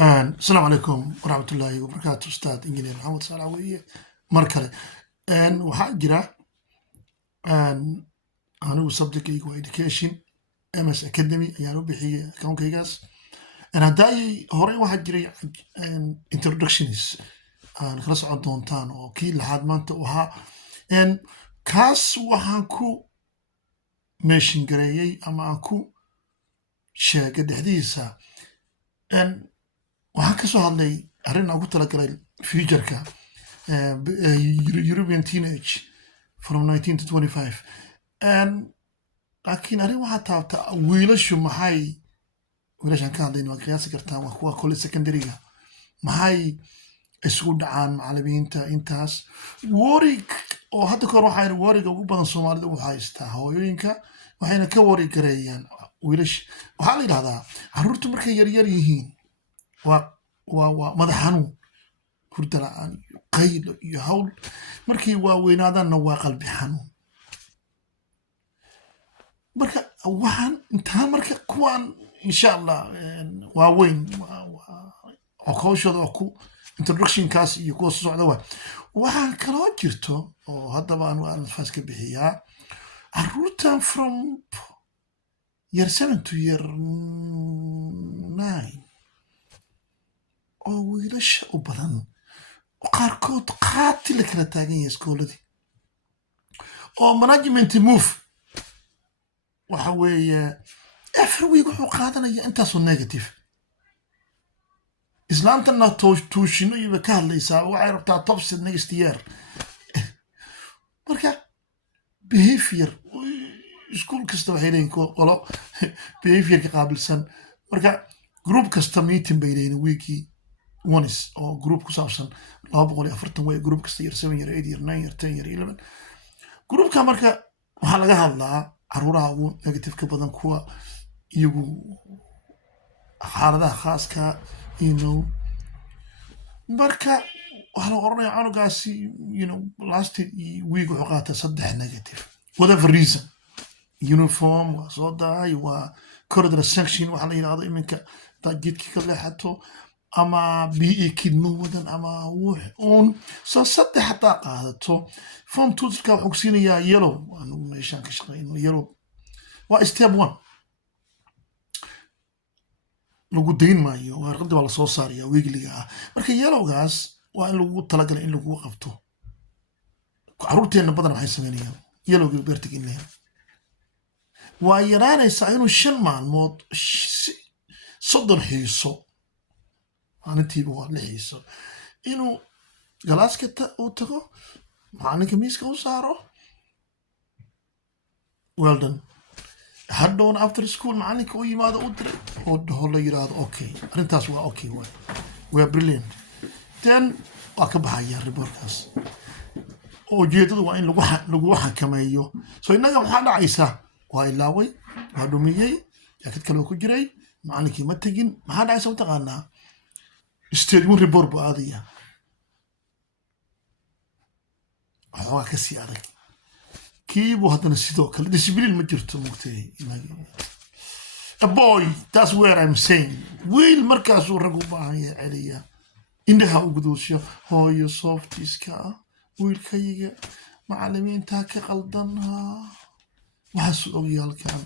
السلام عليكم ورحمة الله وبركاته أستاذ إنجنير محمد صلاوية مركلة waxaa jira anigu subjectkayga waa education ms academy ayaan u bixiyey akoonkaygaas haddaayay horey waxaa jiray introductions aan kala socon doontaan oo kii laxaad maanta u ahaa kaas waxaan ku meeshin gareeyey ama aan ku sheegay dhexdiisa waxaan ka soo hadlay arrin aan ku talagalay futureka European teenage from 19 to 25 laakiin arrin waxaa taabta wiilashu maxay wiilashaan ka hadlayna waad qiyaasi kartaan waa kuwa college secondaryga maxay isugu dhacaan macallimiinta intaas warig oo hadda kahor waxaa yidhi wariga ugu badan soomaalida waxaa haystaa hooyooyinka waxayna ka wari gareeyaan wiilasha waxaa la yidhahdaa carruurtu markay yaryar yihiin waa madax xanuun hurda la-aan iyo qaylo iyo hawl markay waaweynaadaanna waa qalbi xanuun marka waxaan intaa marka kuwaan insha allah waaweyn hawshooda waa ku introductionkaas iyo kuwa soo socda waxaan kaloo jirto oo haddaba anu advice ka bixiyaa carruurtan from year 7 to year 9 oo wiilasha u badan qaarkood qaati la kala taagan yahay iskooladii oo management move waxa weeye every week wuxuu qaadanaya intaasoo negative islaantana tuushino iyoba ka hadlaysaa waxay rabtaa topsid next year marka behavior iskuol kasta waxay leeyihin qolo behaviorka qaabilsan marka group kasta meeting bay leeyihin weekii ones oo group ku saabsan 240 way group kasta year 7 year 8 year 9 year 10 year 11 groupka marka waxaa laga hadlaa caruuraha ugu negative ka badan kuwa iyagu xaaladaha khaaska marka waxaa la oranaya canugaasi last week wuxuu qaatay 3 negative whatever reason uniform waa soo dahay waa corridor section waxaa la yidhahdo iminka hadaa jidkii ka leexato ama be kidma wadan ama un soo 3 hadaa qaadato form 2 wuxuu ku siinayaa yellow anigu meeshaan ka shaqeyno yellow waa step 1 lagu dayn maayo warqadda waa la soo saaraya weekliga ah marka yellowgaas waa in lagu talagalay in lagu qabto carruurteenna badan waxay sameynayaan yellowgii beertiga in leeyahay waa yaraanaysaa inuu 5 maalmood 30 xiiso maalintiiba waa 6 xiiso inuu galaaska uu tago macalinka miiska u saaro well done hadhowna after school macalinka u yimaado u diray oo dhaho la yidhaahdo okay arrintaas waa okay waa brilliant then waa ka baxaya reportkaas ujeedadu waa in lagu xakameeyo so innaga waxaa dhacaysa waa ilaaway waa dhumiyey jaakad kale oo ku jiray macalinkii ma tegin maxaa dhacaysa mataqaanaa stage 1 report buu aadaya waxoogaa ka sii adag kiibuu haddana sidoo kale discipline ma jirto mugtay a boy that's where I'm saying wiil markaasuu rag u baahan yahay celiya indhaha u guduusyo hooyo softiska ah wiilkayga macallimiintaa ka qaldan waxaasuu ogya halkan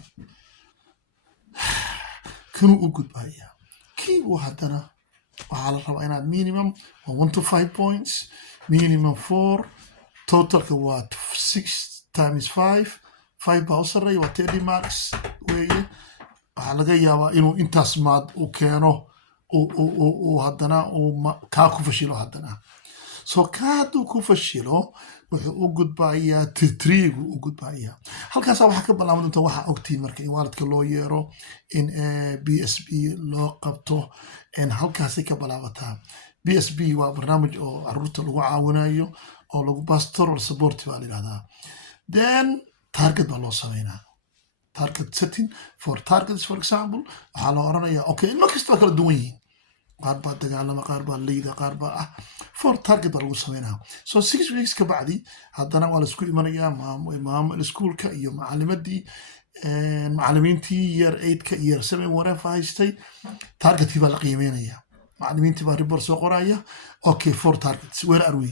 kanuu u gudbaya kiibuu haddana waxaa la rabaa inaad minimum 1 to 5 points minimum 4 totalka waa 6 times 5 baa u sarreeya waa 30 marks weeye waxaa laga yaabaa inuu intaas maad u keeno haddana kaa ku fashilo haddana so kaa hadduu ku fashilo wuxuu u gudbayaa titriigu u gudbayaa halkaasaa waxaa ka balaaban doonta waxaa ogtiin marka in waalidka loo yeero in BSB loo qabto halkaasay ka balaabataa BSB waa barnaamij oo carruurta lagu caawinayo oo lagu pastoral support baa la yidhahdaa then target baa loo sameynaa target setting for targets for example waxaa la oranayaa okay ilmo kasta waa kala duwan yihiin qaar baa dagaalama qaar baa liida qaar baa for target baa lagu sameynaa so 6 weeks ka bacdi haddana waa la isku imanayaa maamul iskuulka iyo macallimadii macallimiintii year 8 ka year 7 whatever haystay targetkii baa la qiimeynayaa macallimiintii baa report soo qoraya. Okay, 4 targets, where are we?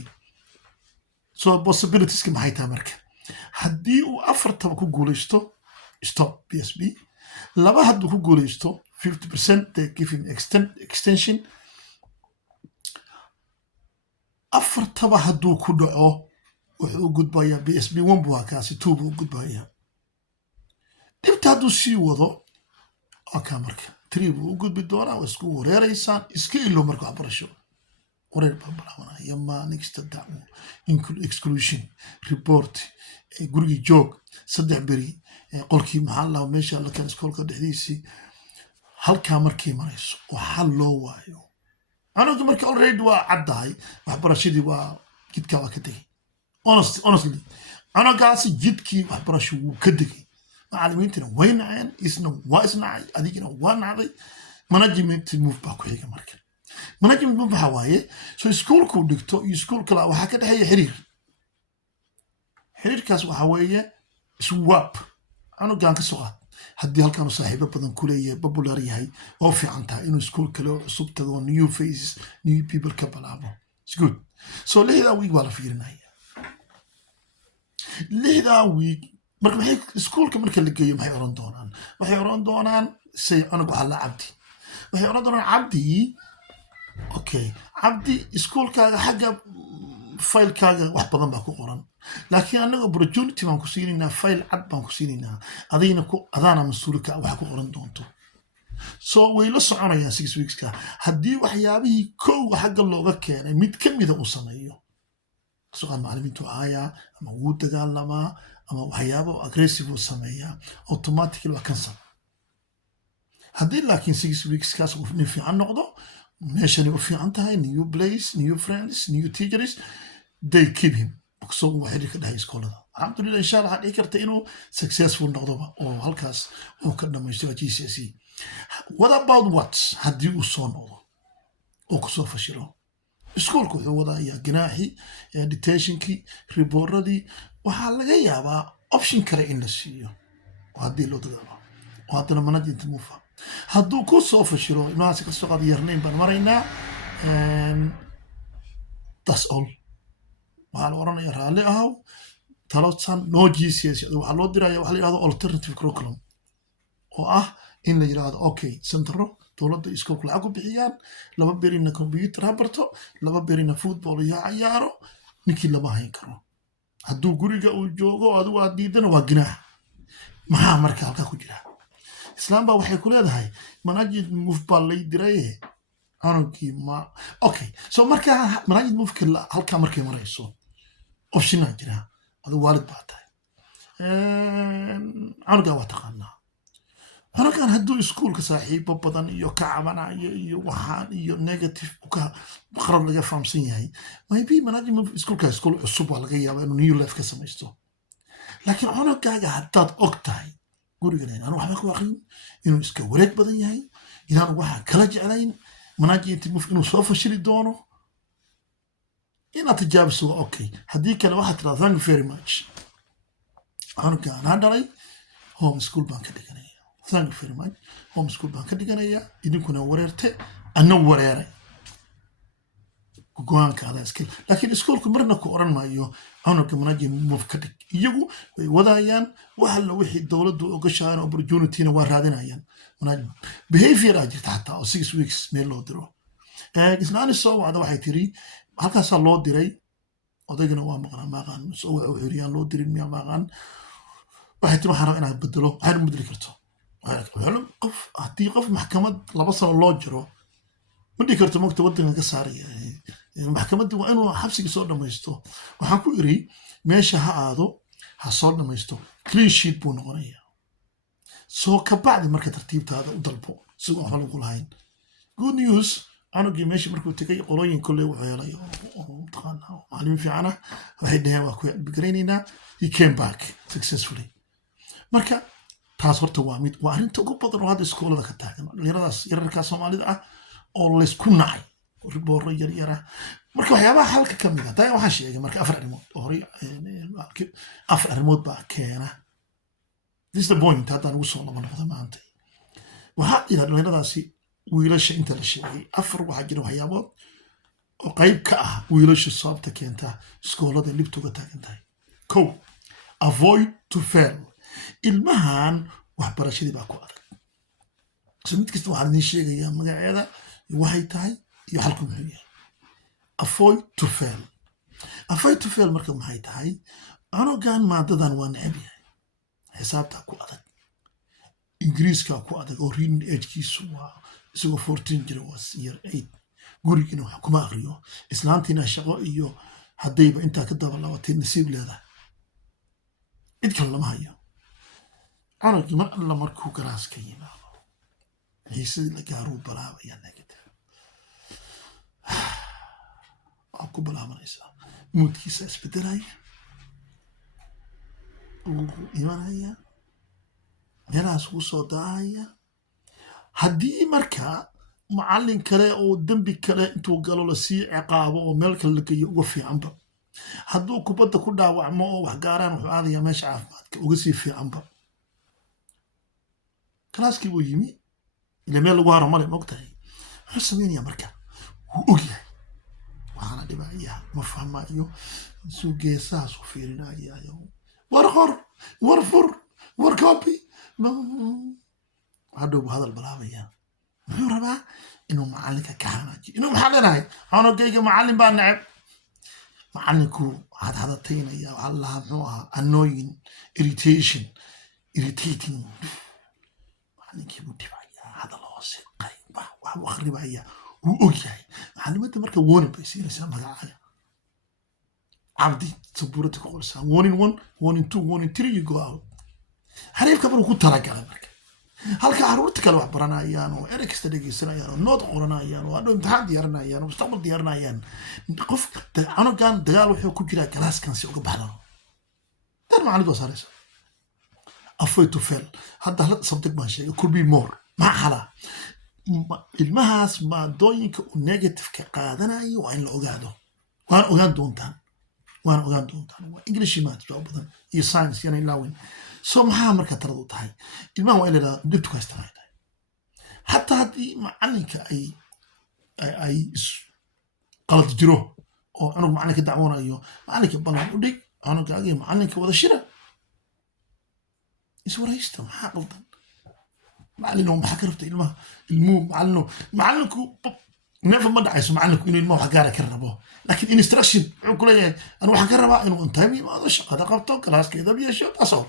So possibilitieska maxay tahay marka haddii uu 4 ku guuleysto stop PSB, 2 hadduu ku guuleysto 50% they give him extension, 4 hadduu ku dhaco wuxuu u gudbayaa PSB 1 buu kaasi 2 buu u gudbayaa. dhibta hadduu sii wado okay marka 3 buu u gudbi doonaa. waa isku wareereysaan iska ilo marka waxbarasho wareer baa bilaabanaya. ma next dacwo exclusion report gurigii joog 3 beri qolkii maxaa la meesha la kala iskoolka dhexdiisii halkaa markay marayso oo xal loo waayo anagu marka already waa caddahay waxbarashadii waa jidka waa ka tegey. honestly anagaasi jidkii waxbarasho wuu ka tegey. macallimiintana way naceen, isna waa isnacay, adigina waa nacday. management move baa ku xiga marka. management move waxaa waaye so iskuulku dhigto iyo iskuul kale waxaa ka dhexeeya xiriirkaas waxaa weeye swap. anugaan ka soo qaad haddii halkaanu saaxiibo badan ku leeyahay popular yahay oo fiican tahay inuu iskuul kale oo cusub tago new faces new people ka bilaabo. It's good. so 6 week waa la fiirinaya. 6 week marka maxay iskuulka marka la geeyo maxay oran doonaan? waxay oran doonaan say anagu hala cabdi. waxay oran doonaan cabdi okay cabdi iskuulkaaga xagga faylkaaga wax badan baa ku qoran laakiin anaga opportunity baan ku siinaynaa fayl cad baan ku siinaynaa adayna ku adaana mas-uulka wax ku qoran doonto. so way la soconayaan 6 weeks ka haddii waxyaabihii kow xagga looga keenay mid ka mida uu sameeyo su'aal macallimiintu ayaa ama wuu dagaalamaa ama waxyaabo aggressive uu sameeyaa automatically waa cancel. haddii laakiin 6 weeks kaas uu fiican noqdo meeshani u fiican tahay new place new friends new teachers they keep him so uu xiriirka dhahay iskoolada. alxamdulillah insha allah waxaa dhici karta inuu successful noqdoba oo halkaas uu ka dhamaysto GCSE. what about what haddii uu soo noqdo oo kusoo fashilo iskuulku wuxuu wadayaa ganaaxi detentionkii riboorradii waxaa laga yaabaa option kale in la siiyo haddii loo dagaalo oo haddana management move hadduu ku soo fashilo inaas ka soo qaad yarnayn baan maraynaa. that's all. waxaa la oranaya raalli ahaw talosan no GCSE waxaa loo diraya waxa la yidhahdo alternative curriculum oo ah in la yidhahdo okay centro dowladda iskoolka lacag ku bixiyaan 2 berina computer ha barto 2 berina football iyo ciyaaro ninkii lama hayn karo. hadduu guriga uu joogo adigu aad diidana waa ginaax. maxaa marka halkaa ku jira? islaam baa waxay ku leedahay management move baa lay diray anugii ma okay so marka management move kala halkaa markay marayso option jira adigu waalid baa tahay anuga waa taqaanaa anagaan hadduu iskuulka saaxiibo badan iyo ka cabanayo iyo waxaan iyo negative ka qarab laga fahamsan yahay maybe management iskuulka iskuul cusub waa laga yaabaa inuu new life ka samaysto. laakiin anugaaga haddaad og tahay gurigan inaan waxba ku aqrin inuu iska wareeg badan yahay inaan waxa kala jeclayn management move inuu soo fashili doono inaad tijaabiso okay. haddii kale waxaad tiraa thank you very much anugaan aan dhalay home school baan ka dhiganaya thank you very much home school baan ka dhiganaya idinkuna wareerte anna wareeray go'aankaada iska. laakiin iskuulku marna ku oran maayo anuga management move ka dhig. iyagu way wadayaan waxa la wixii dowladdu ogashaan opportunity-na waa raadinayaan. management behavior aa jirta xataa oo 6 weeks meel loo diro. islaani soo wacda waxay tiri halkaasaa loo diray odaygana waa maqnaa maaqaan soo wuxuu xiriyaan loo dirin miyaa maaqaan waxay tiri waxaan rabaa inaad bedelo waxaad u bedeli karto qof haddii qof maxkamad 2 sano loo jiro ma dhihi karto mogta waddanka ka saaraya maxkamadda waa inuu xabsiga soo dhamaysto. waxaan ku iri meesha ha aado ha soo dhamaysto clean sheet buu noqonayaa soo ka bacdi marka tartiibtaada u dalbo sidoo waxba lagu lahayn. good news anugii meeshii markuu tegay qolooyin kolle wuxuu helay oo taqaanaa macallimiin fiican ah waxay dhaheen waa ku bigaraynayna he came back successfully. marka taas horta waa mid waa arrinta ugu badan oo hadda iskoolada ka taagan dhalinyaradaas yararkaa Soomaalida ah oo laysku nacay riboorro yaryara. marka waxyaabaha halka ka mid ah taa waxaan sheegay marka 4 arrimood oo hore 4 arrimood baa keena. this is the point haddaan ugu soo noqdo maanta waxaa jira dhalinyaradaasi wiilasha inta la sheegay afar waxaa jira waxyaabood oo qayb ka ah wiilasha sababta keenta iskoolada libta uga taagan tahay. Kow, avoid to fail. ilmahan waxbarashadii baa ku adag. so mid kasta waxaan idiin sheegayaa magaceeda waxay tahay iyo xalku muxuu yahay. avoid to fail. avoid to fail marka maxay tahay? cunugan maadadan waa necab yahay, xisaabtaa ku adag, ingiriiskaa ku adag oo reading agekiisu waa isagoo 14 jira waa year 8, gurigina wax kuma aqriyo, islaantiina shaqo iyo haddayba intaa ka daba labatay nasiib leedahay, cid kale lama hayo. cunugii mar alla markuu galaas ka yimaado xiisadii la gaaruu balaabayaa negative, waa ku balaabanaysaa, moodkiisa isbedelaya, wuu imanaya, meelahaas wuu soo daahaya. haddii markaa macallin kale oo dembi kale intuu galo lasii ciqaabo oo meel kale la geeyo uga fiicanba, hadduu kubadda ku dhaawacmo oo wax gaaraan wuxuu aadayaa meesha caafimaadka uga sii fiicanba. kalaaskii buu yimi ila meel lagu haramale mogtahay, wuxuu samaynayaa marka wuu ogyahay waxaana dhibaayaa ma fahmaayo, suu geesahaas u fiirinaya, war qor, war fur, war copy, hadhow buu hadal balaabayaa. muxuu rabaa inuu macallinka ka xanaajiyo, inuu maxaa leenahay cunugayga macallin baa neceb. macallinku hadhadataynaya waxaa la lahaa muxuu ahaa annoying, irritating. macallinkii buu dhibayaa, hadal hoose qayb wax u akhribaya, wuu ogyahay. macallimadda marka warning bay siinaysaa magacaaga, cabdi sabuurada ku qorsaa warning 1, warning 2, warning 3, you go out. xariifka maruu ku talagalay marka halka caruurta kale wax baranayaan oo erey kasta dhegeysanayaan oo nood qoranayaan oo hadhow imtixaan diyaarinayaan oo mustaqbal diyaarinayaan, qof cunugan dagaal wuxuu ku jiraa galaaskan si uga baxdano dan macallin baa saaraysa. avoid to fail. hadda hal subject baan sheegay, could be more. maxaa xalaa? ilmahaas maadooyinka uu negative-ka qaadanayo waa in la ogaado, waan ogaan doontaan waa English math baa badan iyo science yana ilaawin. so maxaa marka taladu tahay? ilmaha waa in la yidhahdaa dhibtu ka isticmaali tahay. xataa haddii macallinka ay qalad jiro oo cunug macallinka dacwoonayo, macallinka ballan u dhig, cunugaaga iyo macallinka wada shira, iswaraysta maxaa qaldan. macallin maxaa ka rabta ilmaha? macallinku neefa ma dhacayso macallinku inuu ilmaha wax gaara ka rabo, laakiin instruction wuxuu ku leeyahay anu waxaan ka rabaa inuu on time yimaado, shaqada qabto, galaaskeeda yeesho, taasoo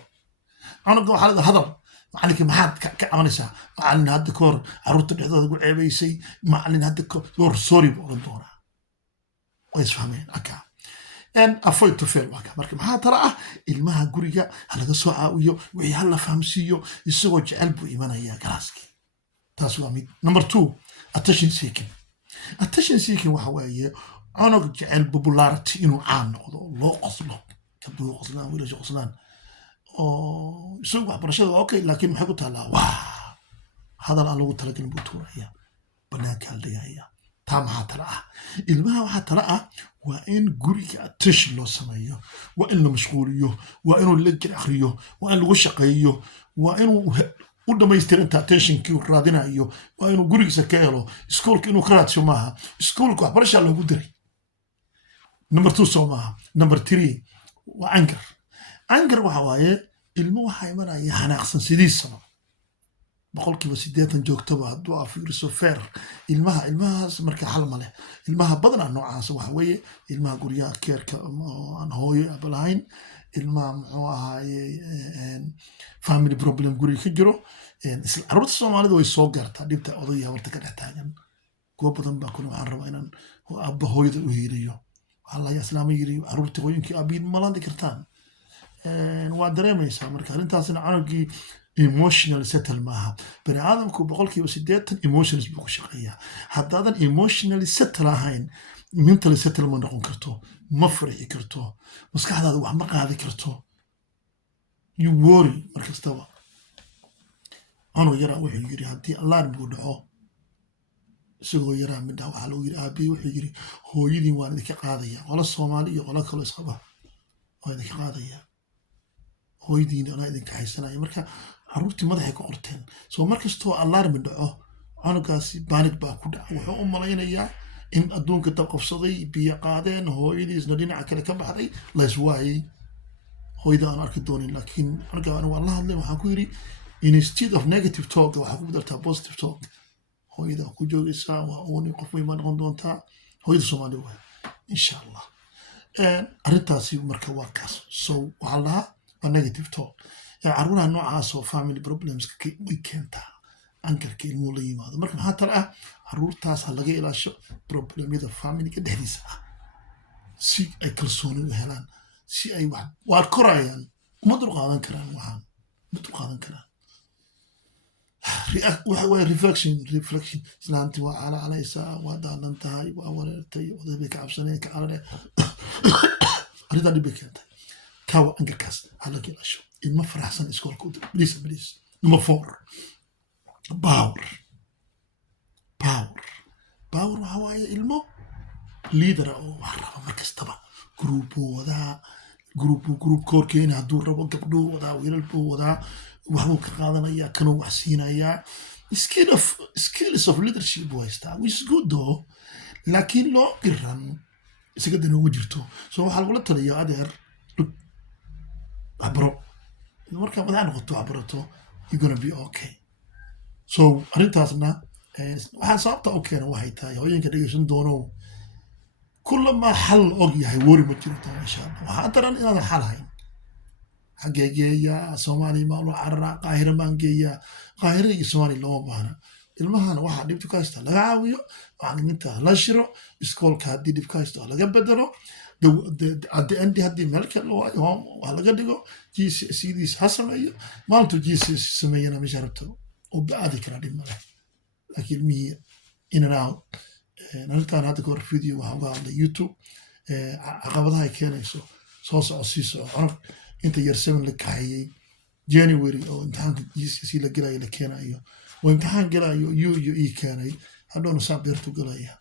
cunuga waxaa laga hadal. macallinka maxaad ka cabanaysaa? macallin hadda ka hor carruurta dhexdooda gu ceebaysay, macallin hadda ka hor sorry buu odhan doonaa. way isfahmeen aka avoid to fail. marka maxaa tala ah? ilmaha guriga ha laga soo caawiyo, wixii ha la fahamsiiyo, isagoo jecel buu imanayaa galaaskii. taas waa mid. number 2, attention seeking. attention seeking waxa waaye cunug jecel popularity, inuu caan noqdo, loo qoslo, gabdhuhu qoslaan, wiilasha qoslaan, oo isagu waxbarashada waa okay, laakiin maxay ku taallaa waa hadal aan lagu talagelin buu tuuraya, banaanka la dhigaya. taa maxaa tala ah? ilmaha waxaa tala ah waa in guriga attention loo sameeyo, waa in la mashquuliyo, waa inuu la jir akhriyo, waa in lagu shaqeeyo, waa inuu u dhamaystirinta attentionkii uu raadinayo, waa inuu gurigiisa ka helo. iskoolka inuu ka raadsho maaha, iskoolka waxbarashaa loogu diray. number 2 soo maaha. number 3 waa anger waxa waaye ilmo waxaa imanaya xanaaqsan sidiisaba, 80% joogtaba hadduu afiiriso fair. ilmahaas marka xal ma leh. ilmaha badanaa noocaas waxa weeye ilmaha guryaha keerka aan hooyo aba lahayn, ilmaha muxuu ahaaye family problem guriga ka jiro. carruurta soomaalida way soo gaartaa dhibta odayga horta ka dhex taagan. kuwa badan baa kuna waxaan rabaa inaan abba hooyada u hiiriyo, waxaa laga islaama yiri carruurta hooyinkii aabiin malandi kartaan. waa dareemaysaa marka arrintaasna cunugii emotional settle maaha. bani aadamku 80% emotions buu ku shaqeeyaa. haddaadan emotionally settle ahayn, mentally settle ma noqon karto, ma farxi karto, maskaxdaada wax ma qaadi karto, you worry markastaba. cunug yaraa wuxuu yiri haddii alarm buu dhaco, isagoo yaraa midha waxaa lagu yiri aabii wuxuu yiri hooyadiin waan idinka qaadaya, qola Soomaali iyo qola kale isqaba waa idinka qaadaya, hooyadiin anaa idinka haysanaya. marka carruurtii madaxay ku qorteen. soo markastoo alarm dhaco cunugaasi baanig baa ku dhacay wuxuu u malaynayaa in adduunka dab qabsaday biyo qaadeen hooyadiisna dhinaca kale ka baxday lays waayey hooyada aan arki doonin laakiin cunugaan waa la hadlay waxaan ku yidhi instead of negative talk waxaa ku bedeltaa positive talk hooyada ku joogaysaa waa uuni qof way ma noqon doontaa hooyada Soomaali waay insha Allah arrintaasi marka waa kaas so waxaa lahaa waa negative talk caruuraha noocaas oo family problems way keentaa ankarka ilmuhu la yimaado marka maxaa tala ah caruurtaas ha laga ilaasho problemyada familiga dhexdiisa ah si ay kalsooni u helaan si ay waa korayaan uma dulqaadan karaan waxaan ma dulqaadan karaan waxa waye reflection islaanti waa calaacalaysaa waa daalan tahay waa wareertay oday bay ka cabsaneen ka carare arrintaa dhib bay keentay kaawa ankarkaas ha laga ilaasho ilma faraxsan iskoolka u dir please number 4 power waxa waaye ilmo leader oo wax raba markastaba group koorkeena hadduu rabo gabdhuu wadaa wiilal buu wadaa waxbuu ka qaadanayaa kanuu wax siinayaa skills of leadership buu haystaa which is good though laakiin loo qiran isaga dani uma jirto so waxaa lagula taliyaa adeer abro markaa madax noqoto abarato you're gonna be okay so arrintaasna waxaan sababta u keena waxay tahay hooyinka dhegeysan doono kullama xal og yahay wari ma jirto insha Allah waxaa daran inaan xal hayn xageegeeya Soomaali ma loo carraa qaahira maan geeya qaahira iyo Soomaali loo baahna ilmahana waxa dhibto ka haysta laga caawiyo macallimiinta la shiro iskoolka haddii dhib ka haysto laga bedelo haddii meel kale waa laga dhigo GCSEdiis ha sameeyo maalintu GCSE sameeyana meesha rabto oo baadi kara dhib male laakiin ilmihii in and out arrintaan hadda ka hor video waxaan uga hadlay YouTube caqabadaha ay keenayso soo soco inta year 7 la kaxeeyey January oo imtixaanka GCSE la gelayo la keenayo oo imtixaan gelayo iyo keenay hadhoona saa beertu galaya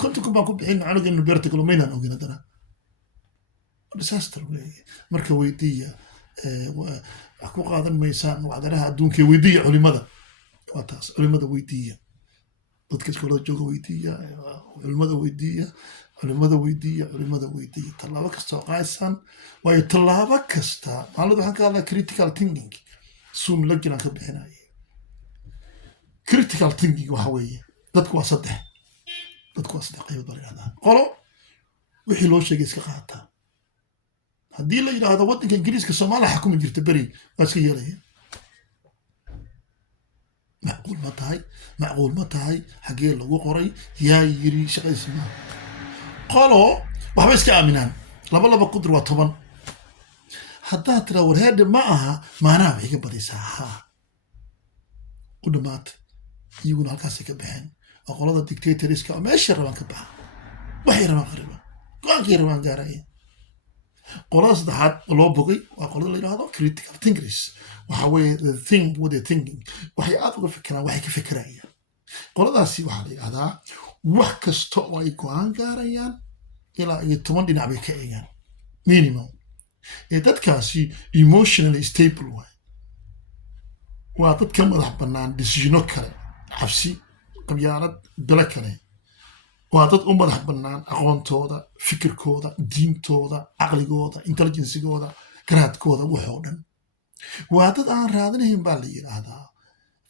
kontu baan ku bixin aniga inuu beerta galo maynaan ogin haddana disaster weeye marka weydiiya wax ku qaadan maysaan wacdaraha adduunka weydiiya culimada waa taas culimada weydiiya dadka iskoolada jooga weydiiya culimada weydiiya tallaabo kasta oo qaaysan waayo tallaabo kasta maalada waxaan ka hadlaa critical thinking suum la jiraan ka bixinaya critical thinking waxa weeye dadku waa saddex qaybood baa la yidhahdaa qolo wixii loo sheegay iska qaataa haddii la yidhaahdo waddanka ingiriiska Soomaaliya xukumi jirta beri waa iska yeelaya macquul ma tahay xagee lagu qoray yaa yiri shaqadiisa maaha qolo waxba iska aaminaan laba qudur waa 10 haddaad tiraa warheedhe ma aha maanaha waxay ka badaysaa haa u dhammaatay iyaguna halkaasay ka baxeen oo qolada dictatorska oo meesha rabaan ka baxa waxay rabaan qariban go-aankay rabaan gaaraya qolada saddexaad loo bogay waa qolada la yidhaahdo critical thinkers waxa weeye the thing what they thinking waxay aad uga fikiraan waxay ka fikirayaan qoladaasi waxaa la yidhahdaa wax kasta oo ay go-aan gaarayaan ilaa iyo 10 dhinac bay ka eegaan minimum dadkaasi emotionally stable waa dad ka madax bannaan decisiono kale cabsi qabyaalad bala kale waa dad u madax bannaan aqoontooda fikirkooda diintooda caqligooda intelligencegooda garaadkooda waxoo dhan waa dad aan raadinayn baa la yidhaahdaa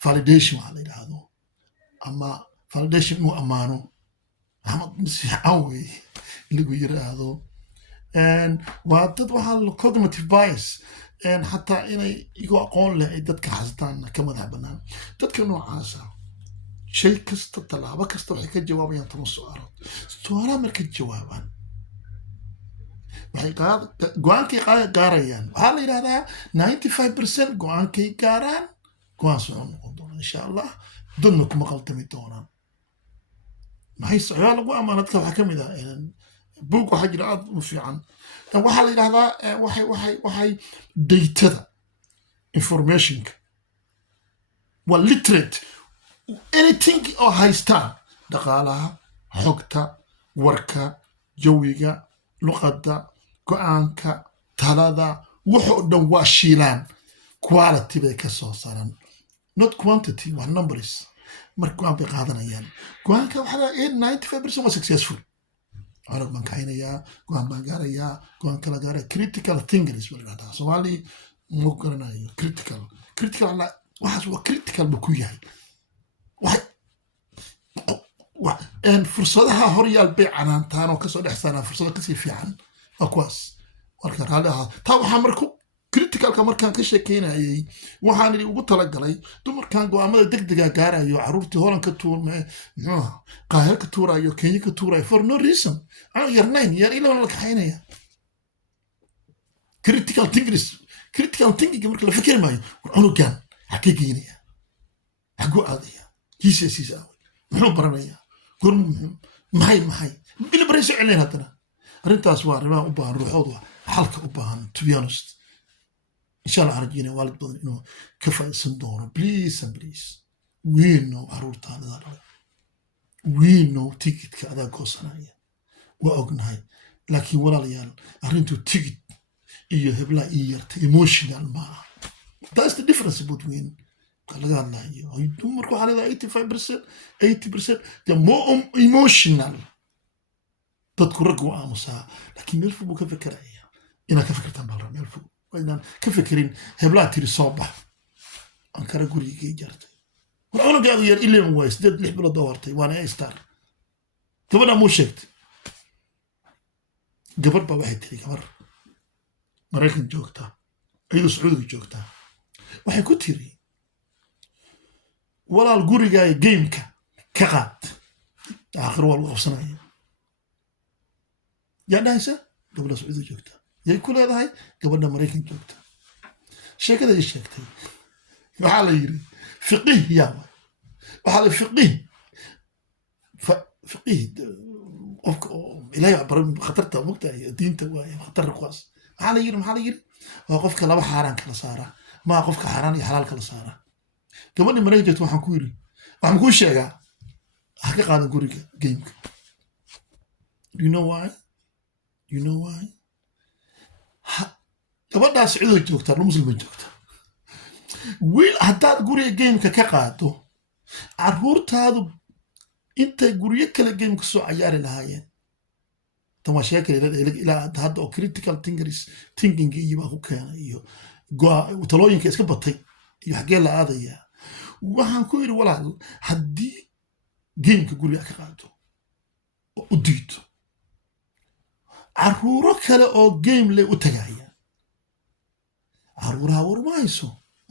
validation waxaa la yidhaahdo ama validation inuu ammaano ama fiican weeye lagu yidhaahdo waa dad waxaa cognitive bias xataa inay igu aqoon leh ay dadka xastaan ka madax bannaan dadka noocaasa shay kasta tallaabo kasta waxay ka jawaabayaan 10 su'aalood markay jawaabaan waxay go-aankay gaarayaan waxaa la yidhahdaa 95% go-aankay gaaraan go-aan socon noqon doona insha Allah dadna kuma qaldami doonaan maxay socdaa lagu ammaan dadka waxaa ka mid ah buug waxaa jira aad u fiican waxaa la yidhahdaa waxay datada informationka waa literate anything oo haystaan dhaqaalaha xogta warka jawiga luqadda go-aanka talada waxoo dhan waa shiilaan quality bay ka soo saaraan not quantity waa numbers marka go-aan bay qaadanayaan go-aanka waxaa 95% waa successful arag baan kaxaynayaa go-aan baan gaarayaa go-aan kala gaaraya critical thinkers baa la dhahdaa soomaali ma garanayo critical waxaas waa critical buu ku yahay fursadaha horyaal bay canaantaan oo kasoo dhexsaanaa fursado kasii fiican waa kuwaas marka raalli ahaa taa waxaa marku criticalka markaan ka sheekeynayay waxaan idhi ugu talagalay dumarkan go-aamada degdega gaarayo caruurtii holan ka muxuuha qaahir ka tuurayo kenya ka tuurayo for no reason yarnayn yar ilaa la kaxaynaya critical thinking marka la fikri maayo cunugan xagee geynaya xaguu aadaya jiisasiisa awey muxuu baranaya gormu maxay bilibray soo celinayn haddana arrintaas waa arrimaha u baahan ruuxoodu xalka u baahan to be honest insha allah arjina waalid badan inuu ka faa'iidsan doono please we know caruurtaada dhalay we know ticketka adaa goosanaya waa ognahay laakiin walaalayaal arrintu ticket iyo heblaa ii yarta emotional maaha that's the difference between laga hadlayo dumarku waxaa leedahay 80% they're more emotional dadku raggu waa aamusaa laakiin meel fog buu ka fekeraya inaad ka fekertaan baa la rabaa meel fog waa inaan ka fekerin heblaa tiri soo bax aan kara gurigii jartay war cunugaagu yar 11 waay 6 bilood oo hartay waana ay star gabadha muu sheegtay gabadh baa waxay tiri gabar maraykan joogtaa iyadoo sacuudiga joogtaa waxay ku tiri walaal gurigaaga gameka ka qaad aakhir waa lagu qabsanaya yaa dhahaysa gabadha sacuudiga joogtaa yay ku leedahay gabadha maraykan joogta sheekada ii sheegtay waxaa la yiri fiqih yaa waxaa la fiqih qofka ilaahay baran khatarta mugtahay diinta waaye khatar kuwaas maxaa la yiri waa qofka laba xaaraan kala saara maa qofka xaaraan iyo xalaal kala saara gabadha maraykan joogta waxaan ku yiri waxaan kuu sheegaa ha ka qaadan guriga gameka you know why gabadhaas cido joogtaa muslima joogta wiil haddaad guriga gameka ka qaado caruurtaadu intay guryo kale gameka soo cayaari lahaayeen tan waa sheekale ilaa hadda oo critical thinking iyo baa ku keenay iyo talooyinka iska batay iyo xaggee la aadayaa waxaan ku yidhi walaal haddii gameka guriga ka qaado oo u diito caruuro kale oo game leh u tagaaya caruuraha war ma hayso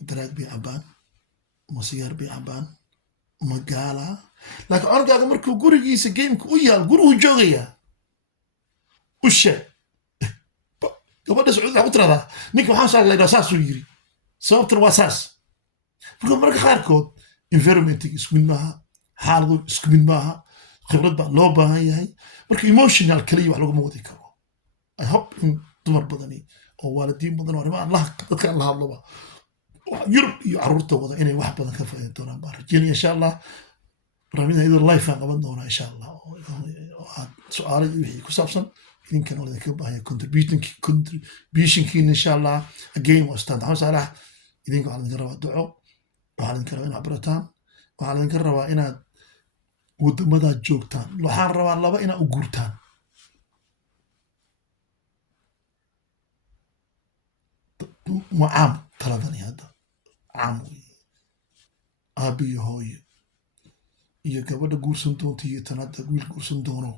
daraag bay cabaan ma sigaar bay cabaan ma gaala laakiin cunugaaga markuu gurigiisa gameka u yaal gurigu joogayaa u sheeg gabadha sacuudi waxaa ku tiradaa ninka waxaan saa laydhaa saasuu yiri sababtana waa saas marka qaarkood environmentka isku mid maaha xaaladu isku mid maaha khibrad baa loo baahan yahay marka emotional kaliya wax laguma wadi karo I hope in dumar badani oo waalidiin badan oo arrimaha dadka la hadlaba yurub iyo caruurta wada inay wax badan ka faa'iido doonaan baan rajeynaya insha allah barnaamijyada iyadoo live aan qaban doonaa insha allah oo aad su'aalo iyo wixii ku saabsan idinkan oo idinka baahaya contributionkiina insha allah again waa ustaad maxamed saalax idinka waxaa idinka rabaa duco waxaa idinka rabaa inaad barataan waxaa idinka rabaa inaad waddamadaad joogtaan waxaan rabaa laba inaad u guurtaan waa caam taladani hadda caam weye aabi iyo hooyo iyo gabadha guursan doonta iyo tan hadda wiil guursan doono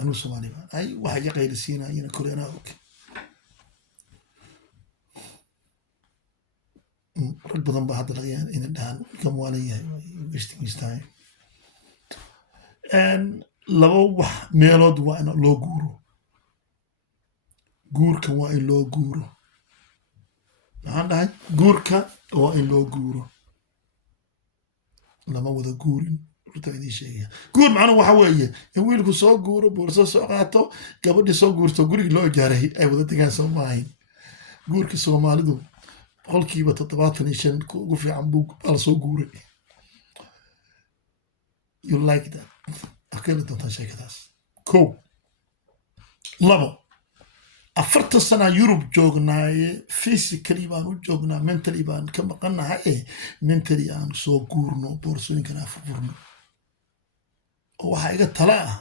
anuu soomaali baan ay waxa iga qaylisiinayana kole anaa og rag badan baa hadda laga yaaba inay dhahaan ka muwaalan yahay wasting his time laba wax meelood waa in loo guuro guurka waa in loo guuro maxaan dhahay guurka waa in loo guuro lama wada guurin horta idiin sheegaya guur macnuhu waxa weeye in wiilku soo guuro boorso soo qaato gabadhii soo guurto gurigii loo ijaaray ay wada degaan soo maahayn guurka soomaalidu 75% ugu fiican buu la soo guuray you like that akala doontaa sheekadaas ko labo afartan sana Yurub joognaaye physically baan u joognaa mentally baan ka maqannahay mentally aan soo guurno boorsooyinkan aan furfurno oo waxaa iga tala ah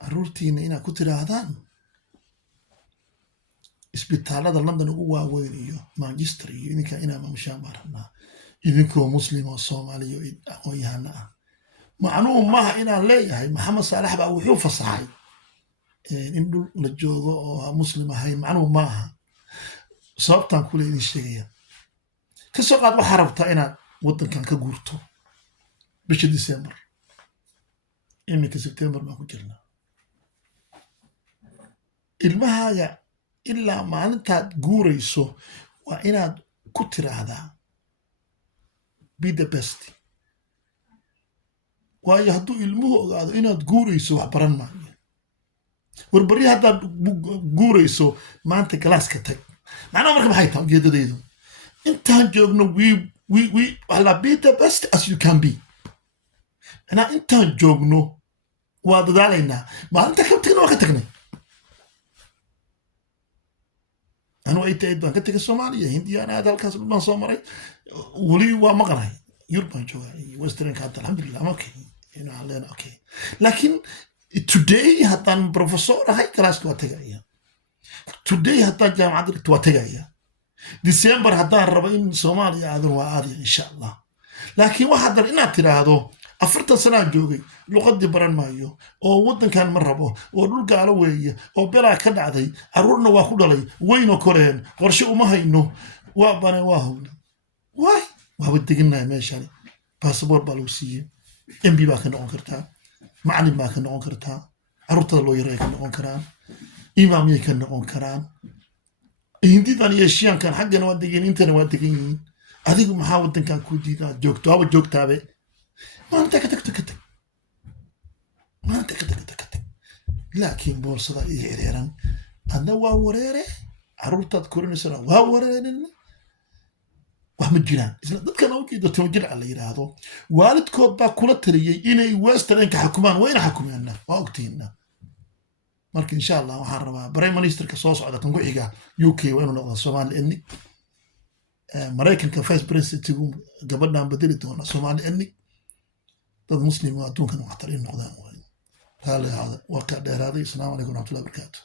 carruurtiina inaad ku tidhaahdaan isbitaalada London ugu waaweyn iyo Manchester iyo idinka inaa maamushaan baan rabnaa idinkoo muslim oo Soomaaliya oo yahana ah macnuhu maaha inaan leeyahay Maxamed Saalax baa wuxuu fasaxay in dhul la joogo oo muslim ahayn macnuhu maaha sababtaan kule idin sheegaya ka soo qaad waxaa rabtaa inaad waddankan ka guurto bisha December iminka September baan ku jirnaa ilmahaaga ilaa maalintaad guurayso waa inaad ku tiraahdaa be the best waayo hadduu ilmuhu ogaado inaad guurayso wax baran maayo warbarri haddaad guurayso maanta galaaska tag macnaha marka maxay tahay ujeedadaydu intaan joogno wala be the best as you can be anaa intaan joogno waa dadaalaynaa maalinta ka tagna waa ka tagnay أنا أيت بان كنت كسوماليا هندي أنا هذا الكاس بان صومري ولي ومقرأ يربان جوا وسترن كانت الحمد لله أوكي هنا علينا أوكي لكن today حتى بروفيسور هاي كلاس تواتجايا today حتى جامعة تواتجايا ديسمبر حتى الربعين صوماليا هذا وعادي إن شاء الله لكن واحد إن ترى afartan sana joogay luqadii baran maayo oo wadankan ma rabo oo dhul gaalo weeye oo belaa ka dhacday carruurna waa ku dhalay wayna koreen qorshe uma hayno waa bane waa hawla waay waa degannahay meeshani passport baa lagu siiyey MB baa ka noqon kartaa macallin baa ka noqon kartaa carruurtada loo yaray ka noqon karaan imaamiyay ka noqon karaan hindidan iyo shiyankan xaggana waa degan intana waa degan yihiin adigu maxaa wadankan ku diidaa joogto aba joogtaabe ما أنت كتك ما أنت كتك لكن بورصة إيران أنا ووريره عروض تذكرني سنة ووريرن وهم الجيران إذا ذكر أنا وكيد تمجر على هذا والد كود باكولة تري إني وسترن كحكمان وين حكمنا وقتنا مرك إن شاء الله وحربا برايم مانيستر كصوص عادة تنقول إيجا UK وين نقطة الصومال لأني مريكن كفاس برنس تقوم قبلنا بدلت هنا الصومال لأني dad muslim oo adduunkan waxtar in noqdaan hada waa ka dheeraaday. Assalaamu calaykum waraxmatullahi wabarakaatu.